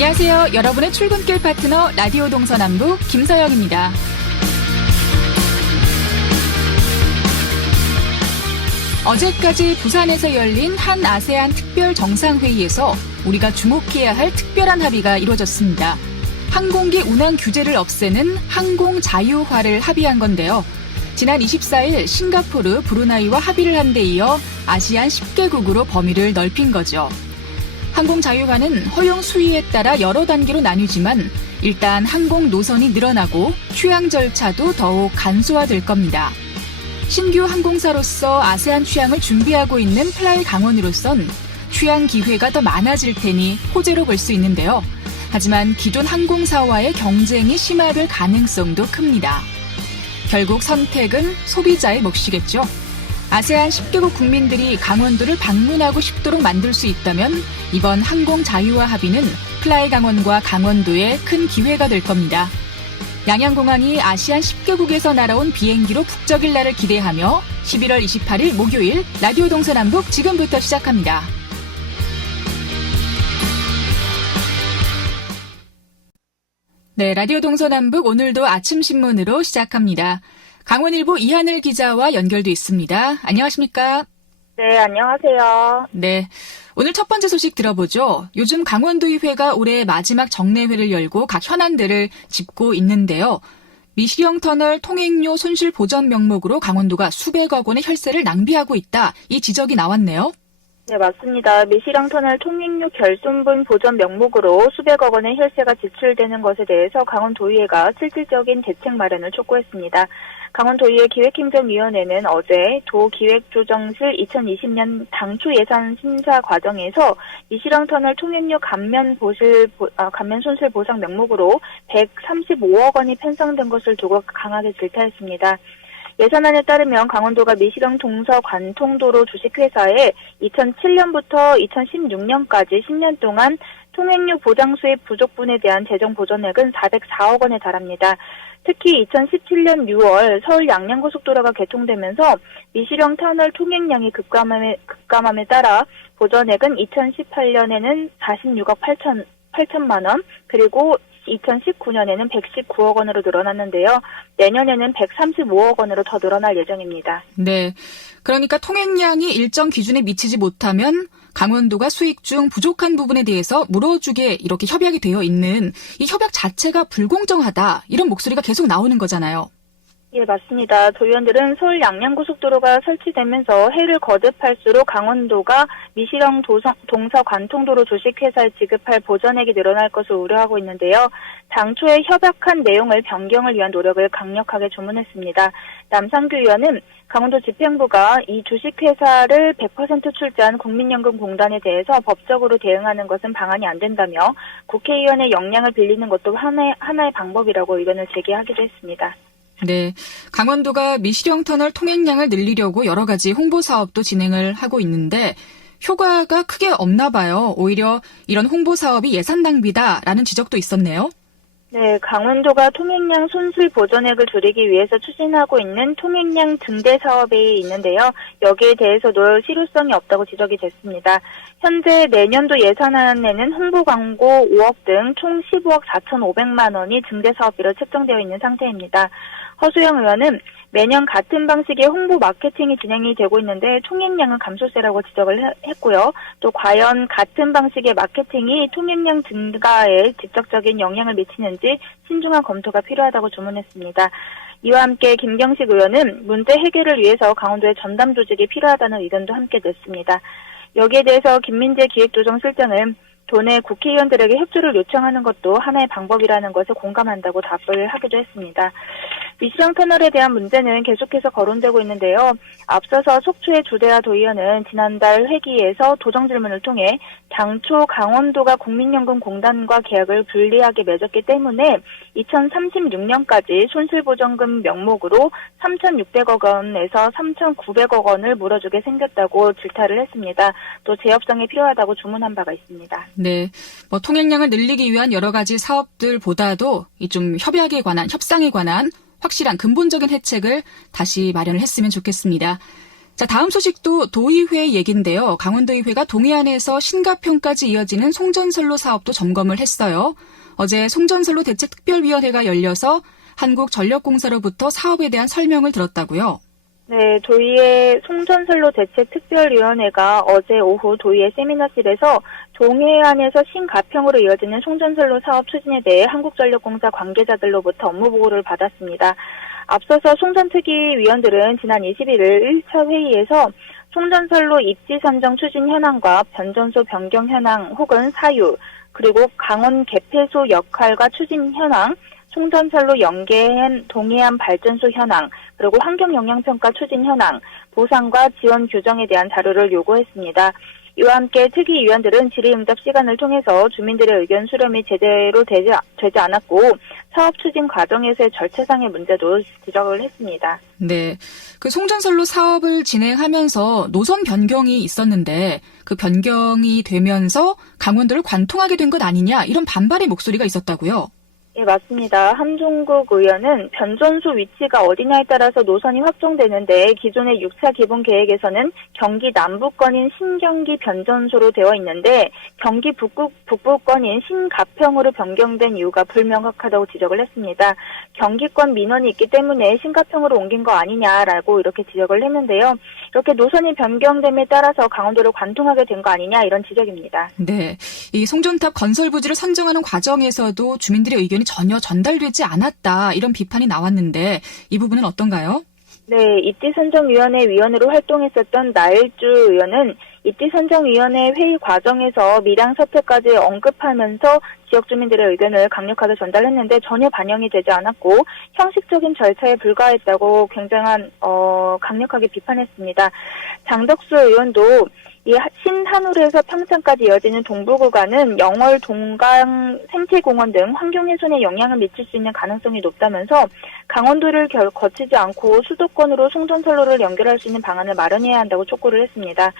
안녕하세요. 여러분의 출근길 파트너 라디오 동서남북 김서영입니다. 어제까지 부산에서 열린 한 아세안 특별 정상회의에서 우리가 주목해야 할 특별한 합의가 이루어졌습니다. 항공기 운항 규제를 없애는 항공 자유화를 합의한 건데요. 지난 24일 싱가포르, 브루나이와 합의를 한 데 이어 아시안 10개국으로 범위를 넓힌 거죠. 항공 자유화는 허용 수위에 따라 여러 단계로 나뉘지만 일단 항공 노선이 늘어나고 취향 절차도 더욱 간소화될 겁니다. 신규 항공사로서 아세안 취향을 준비하고 있는 플라이 강원으로선 취향 기회가 더 많아질 테니 호재로 볼 수 있는데요. 하지만 기존 항공사와의 경쟁이 심화될 가능성도 큽니다. 결국 선택은 소비자의 몫이겠죠. 아세안 10개국 국민들이 강원도를 방문하고 싶도록 만들 수 있다면 이번 항공 자유화 합의는 플라이 강원과 강원도에 큰 기회가 될 겁니다. 양양공항이 아시안 10개국에서 날아온 비행기로 북적일 날을 기대하며 11월 28일 목요일 라디오 동서남북 지금부터 시작합니다. 네, 라디오 동서남북 오늘도 아침 신문으로 시작합니다. 강원일보 이하늘 기자와 연결돼 있습니다. 안녕하십니까? 네, 안녕하세요. 네, 오늘 첫 번째 소식 들어보죠. 요즘 강원도의회가 올해 마지막 정례회를 열고 각 현안들을 짚고 있는데요. 미시령 터널 통행료 손실 보전 명목으로 강원도가 수백억 원의 혈세를 낭비하고 있다. 이 지적이 나왔네요. 네, 맞습니다. 미시령 터널 통행료 결손분 보전 명목으로 수백억 원의 혈세가 지출되는 것에 대해서 강원도의회가 실질적인 대책 마련을 촉구했습니다. 강원도의회 기획행정위원회는 어제 도기획조정실 2020년 당초 예산 심사 과정에서 미시령 터널 통행료 감면 손실 보상 명목으로 135억 원이 편성된 것을 두고 강하게 질타했습니다. 예산안에 따르면 강원도가 미시령 동서 관통도로 주식회사에 2007년부터 2016년까지 10년 동안 통행료 보장 수입 부족분에 대한 재정 보전액은 404억 원에 달합니다. 특히 2017년 6월 서울 양양고속도로가 개통되면서 미시령 터널 통행량이 급감함에 따라 보전액은 2018년에는 46억 8천만 원, 그리고 2019년에는 119억 원으로 늘어났는데요. 내년에는 135억 원으로 더 늘어날 예정입니다. 네, 그러니까 통행량이 일정 기준에 미치지 못하면 강원도가 수익 중 부족한 부분에 대해서 물어주게 이렇게 협약이 되어 있는 이 협약 자체가 불공정하다. 이런 목소리가 계속 나오는 거잖아요. 예, 맞습니다. 도의원들은 서울 양양고속도로가 설치되면서 해를 거듭할수록 강원도가 미시령 동서 관통도로 주식회사에 지급할 보전액이 늘어날 것을 우려하고 있는데요. 당초에 협약한 내용을 변경을 위한 노력을 강력하게 주문했습니다. 남상규 의원은 강원도 집행부가 이 주식회사를 100% 출자한 국민연금공단에 대해서 법적으로 대응하는 것은 방안이 안 된다며 국회의원의 역량을 빌리는 것도 하나의 방법이라고 의견을 제기하기도 했습니다. 네, 강원도가 미시령 터널 통행량을 늘리려고 여러 가지 홍보 사업도 진행을 하고 있는데 효과가 크게 없나 봐요. 오히려 이런 홍보 사업이 예산 낭비다라는 지적도 있었네요. 네, 강원도가 통행량 손실 보전액을 줄이기 위해서 추진하고 있는 통행량 증대 사업이 있는데요. 여기에 대해서도 실효성이 없다고 지적이 됐습니다. 현재 내년도 예산안에는 홍보 광고 5억 등 총 15억 4,500만 원이 증대 사업비로 책정되어 있는 상태입니다. 허수영 의원은 매년 같은 방식의 홍보 마케팅이 진행이 되고 있는데 통행량은 감소세라고 지적을 했고요. 또 과연 같은 방식의 마케팅이 통행량 증가에 직접적인 영향을 미치는지 신중한 검토가 필요하다고 주문했습니다. 이와 함께 김경식 의원은 문제 해결을 위해서 강원도의 전담 조직이 필요하다는 의견도 함께 냈습니다. 여기에 대해서 김민재 기획조정실장은 도내 국회의원들에게 협조를 요청하는 것도 하나의 방법이라는 것에 공감한다고 답을 하기도 했습니다. 미시령 터널에 대한 문제는 계속해서 거론되고 있는데요. 앞서서 속초의 주대하 도의원은 지난달 회기에서 도정 질문을 통해 당초 강원도가 국민연금공단과 계약을 불리하게 맺었기 때문에 2036년까지 손실보전금 명목으로 3,600억 원에서 3,900억 원을 물어주게 생겼다고 질타를 했습니다. 또 재협상이 필요하다고 주문한 바가 있습니다. 네, 통행량을 늘리기 위한 여러 가지 사업들보다도 이 좀 협약에 관한, 협상에 관한 확실한 근본적인 혜택을 다시 마련을 했으면 좋겠습니다. 자, 다음 소식도 도의회 얘기인데요. 강원도의회가 동해안에서 신가평까지 이어지는 송전선로 사업도 점검을 했어요. 어제 송전선로 대책특별위원회가 열려서 한국전력공사로부터 사업에 대한 설명을 들었다고요. 네, 도의회 송전선로 대책특별위원회가 어제 오후 도의회 세미나실에서 동해안에서 신가평으로 이어지는 송전선로 사업 추진에 대해 한국전력공사 관계자들로부터 업무 보고를 받았습니다. 앞서서 송전특위위원들은 지난 21일 1차 회의에서 송전선로 입지 선정 추진 현황과 변전소 변경 현황 혹은 사유, 그리고 강원 개폐소 역할과 추진 현황, 송전선로 연계한 동해안 발전소 현황, 그리고 환경영향평가 추진 현황, 보상과 지원 규정에 대한 자료를 요구했습니다. 이와 함께 특위위원들은 질의응답 시간을 통해서 주민들의 의견 수렴이 제대로 되지 않았고 사업 추진 과정에서의 절차상의 문제도 지적을 했습니다. 네, 그 송전선로 사업을 진행하면서 노선 변경이 있었는데 그 변경이 되면서 강원도를 관통하게 된 것 아니냐 이런 반발의 목소리가 있었다고요. 예, 맞습니다. 함종국 의원은 변전소 위치가 어디냐에 따라서 노선이 확정되는데 기존의 6차 기본 계획에서는 경기 남부권인 신경기 변전소로 되어 있는데 경기 북부권인 신가평으로 변경된 이유가 불명확하다고 지적을 했습니다. 경기권 민원이 있기 때문에 신가평으로 옮긴 거 아니냐라고 이렇게 지적을 했는데요. 이렇게 노선이 변경됨에 따라서 강원도를 관통하게 된 거 아니냐 이런 지적입니다. 네, 이 송전탑 건설 부지를 선정하는 과정에서도 주민들의 의견이 전혀 전달되지 않았다 이런 비판이 나왔는데 이 부분은 어떤가요? 네, 입지선정위원회 위원으로 활동했었던 나일주 의원은 입지선정위원회 회의 과정에서 밀양 사태까지 언급하면서 지역 주민들의 의견을 강력하게 전달했는데 전혀 반영이 되지 않았고 형식적인 절차에 불과했다고 굉장한 강력하게 비판했습니다. 장덕수 의원도 이 신한울에서 평창까지 이어지는 동부구간은 영월, 동강, 생태공원 등 환경훼손에 영향을 미칠 수 있는 가능성이 높다면서 강원도를 거치지 않고 수도권으로 송전선로를 연결할 수 있는 방안을 마련해야 한다고 촉구를 했습니다.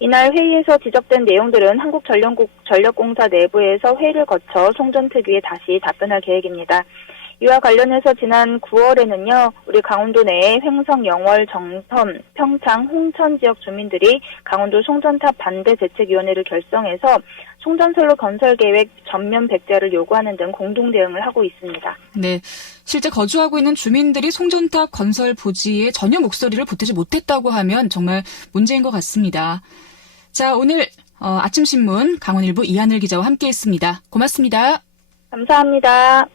이날 회의에서 지적된 내용들은 한국전력공사 내부에서 회의를 거쳐 송전특위에 다시 답변할 계획입니다. 이와 관련해서 지난 9월에는요, 우리 강원도 내에 횡성, 영월, 정선, 평창, 홍천 지역 주민들이 강원도 송전탑 반대 대책위원회를 결성해서 송전선로 건설 계획 전면 백지화를 요구하는 등 공동 대응을 하고 있습니다. 네, 실제 거주하고 있는 주민들이 송전탑 건설 부지에 전혀 목소리를 보태지 못했다고 하면 정말 문제인 것 같습니다. 자, 오늘 아침신문 강원일보 이하늘 기자와 함께했습니다. 고맙습니다. 감사합니다.